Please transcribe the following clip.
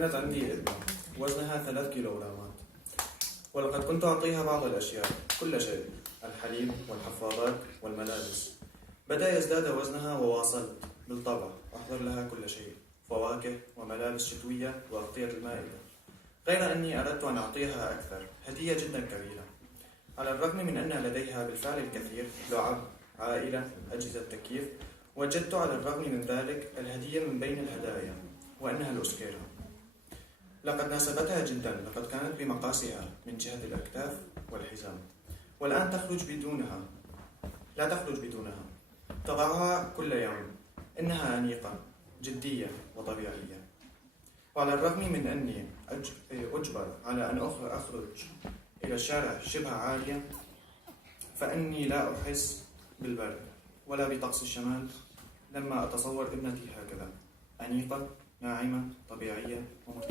كانت عندي ابنة وزنها 3 كيلوغرامات، ولقد كنت أعطيها بعض الأشياء، كل شيء، الحليب والحفاضات والملابس. بدأ يزداد وزنها وواصلت بالطبع أحضر لها كل شيء، فواكه وملابس شتوية وأغطية المائدة، غير أني أردت أن أعطيها أكثر، هدية جدا كبيرة. على الرغم من أن لديها بالفعل الكثير، لعب، عائلة، أجهزة تكييف، وجدت على الرغم من ذلك الهدية من بين الهدايا، وأنها الأوسكيرا. لقد ناسبتها جدا، لقد كانت بمقاسها من جهة الأكتاف والحزام، والآن لا تخرج بدونها، تضعها كل يوم. إنها أنيقة، جدية وطبيعية. وعلى الرغم من أني أجبر على أن أخرج إلى الشارع شبه عارية، فإني لا أحس بالبرد ولا بطقس الشمال لما أتصور ابنتي هكذا، أنيقة، ناعمة، طبيعية ومرتاحة.